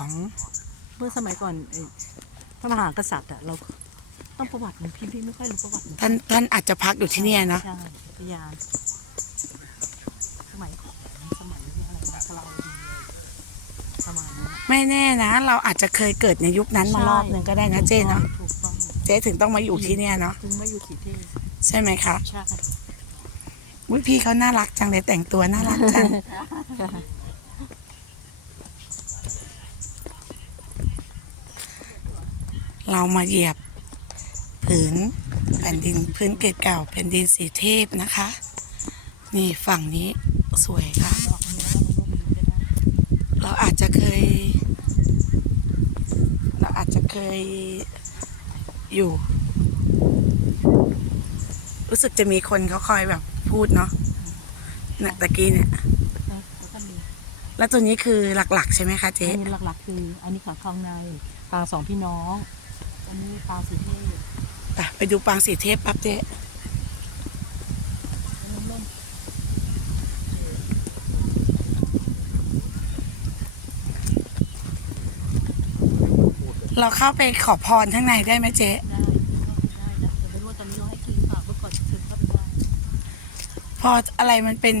ของเมื่อสมัยก่อนไอ้พระมหากษัตริย์อะเราต้องประวัติของพี่พี่ไม่ค่อยรู้ประวัติท่านท่านอาจจะพักอยู่ที่เนี่ยเนาะใช่พยานสมัยของสมัยอะไรนะชลาวดีประมาณนั้นอะไม่แน่นะ เราอาจจะเคยเกิดในยุคนั้นมารอบหนึ่งก็ได้นะเจ๊เนาะถูกต้องเจ๊ถึงต้องมาอยู่ที่เนี่ยเนาะถึงมาอยู่สีเทพใช่ไหมคะใช่วิพี่เขาน่ารักจังเลยแต่งตัวน่ารักจัง เรามาเหยียบผืนแผ่นดินพื้นเกตเก่าแผ่นดินสีเทพนะคะ นี่ฝั่งนี้สวยค่ะ เราอาจจะเคย เราอาจจะเคยอยู่ รู้สึกจะมีคนเขาคอยแบบพูดเนาะเนี่ยตะกี้เนี่ย แล้วตัวนี้คือหลักๆ ใช่ไหมคะเจ๊ อันนี้หลักๆคืออันนี้ขาข้างในปางสองพี่น้อง อันนี้ปางสีเทพไปไปดูปางสีเทพปั๊บเจ๊อันนี้ร่มเราเข้าไปขอพรข้างในได้ไหมเจ๊ได้ได้นะแต่ไม่รู้ว่าตอนนี้เราให้คิวหรือเปล่าเมื่อก่อนเชิญเข้าไปไหว้พออะไรมันเป็น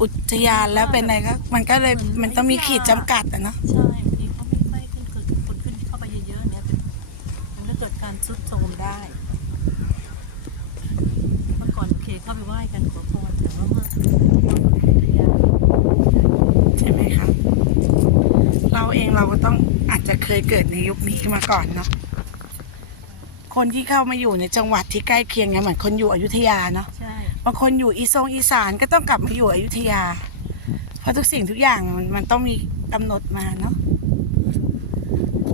อุทยานแล้วเป็นอะไรก็ มันก็เลยมันต้องมีขีดจำกัดอะเนาะใช่บางทีเขาไม่ไม่ขึ้นคือคนขึ้นเข้าไปเยอะๆเนี่ยเป็นมันก็เกิดการซุดโทรมได้ เมื่อก่อนโอ เคเข้าไปไหว้กันขอพรแต่ว่าเมื่ออุทยานใช่ไหมคะเราเองเราก็ต้องอาจจะเคยเกิดในยุคนี้มาก่อนเนาะคนที่เข้ามาอยู่ในจังหวัดที่ใกล้เคียงเนี่ยเหมือนคนอยู่อยุธยาเนาะใช่บางคนอยู่อีสงอีสานก็ต้องกลับมาอยู่อยุธยา เพราะทุกสิ่งทุกอย่างมันมันต้องมีกำหนดมาเนาะ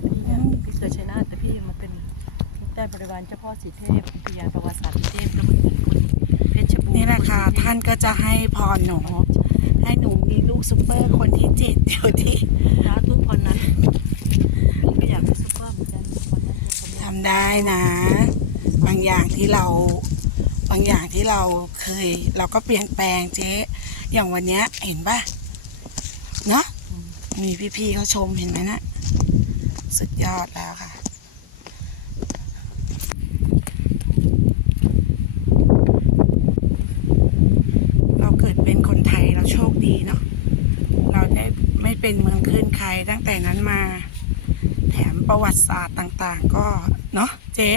พี่เนี่ยพี่เกิดชัยนาทแต่พี่มาเป็นได้บริวารเจ้าพ่อสีเทพเป็นพยานประวัติศาสตร์สีเทพแล้วมัน นี่แหละค่ะท่านก็จะให้พรหนูให้หนูมีลูกซูเปอร์คนที่เจ็ดอยู่ที่สาธุพรนั้นพี่ก็อยากเป็นซุปเปอร์เหมือนกันวันนั้นคนนี้ทำได้นะ บางอย่างที่เราบางอย่างที่เราเคย เราก็เปลี่ยนแปลงเจ๊อย่างวันเนี้ยเห็นป่ะเนาะมีพี่ๆเขาชมเห็นไหมนะสุดยอดแล้วค่ะ เราเกิดเป็นคนไทยเราโชคดีเนาะเราได้ไม่เป็นเมืองขึ้นใครตั้งแต่นั้นมา แถมประวัติศาสตร์ต่างๆ ก็เนาะเจ๊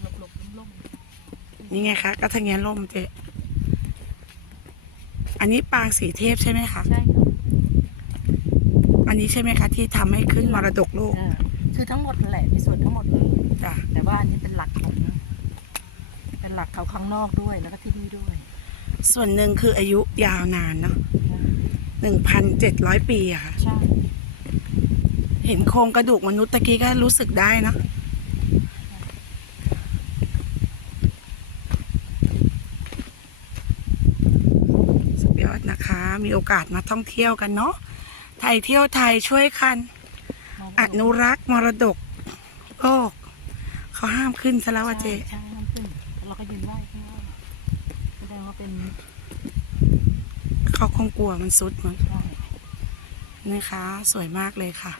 หลบหลบล้มนี่ไงคะกระทะเงียนล่มเจ๊อันนี้ปางสีเทพใช่ไหมคะๆใช่ค่ะอันนี้ใช่ไหมคะที่ทำให้ขึ้นมรดกโลกอ่าคือทั้งหมดนั่นแหละมีส่วนทั้งหมดเลยจ้ะแต่ว่าอันนี้เป็นหลักของเป็นหลักเขาข้างนอกด้วยแล้วก็ที่นี่ด้วย ส่วนหนึ่งคืออายุยาวนานเนาะหนึ่งพันเจ็ดร้อยปีอะค่ะ ใช่ เห็นโครงกระดูกมนุษย์ตะกี้ก็รู้สึกได้เนาะสุดยอดนะคะ มีโอกาสมาท่องเที่ยวกันเนาะ ไทยเที่ยวไทยช่วยกัน อนุรักษ์มรดกโลกเขาห้ามขึ้นซะแล้วอะเจ ใช่ใช่มันขึ้นเราก็ยืน เป็น เขาคงกลัวมันซุดมั้งใช่นะคะ สวยมากเลยค่ะ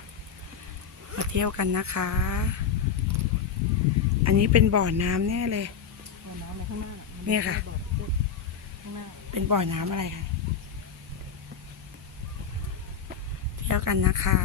มาเที่ยวกันนะคะ อันนี้เป็นบ่อน้ำแน่เลยเอาน้ำมาข้างหน้ามัเนี่ยค่ะบอกข้างหน้าเป็นบ่อน้ำอะไรคะเที่ยวกันนะคะ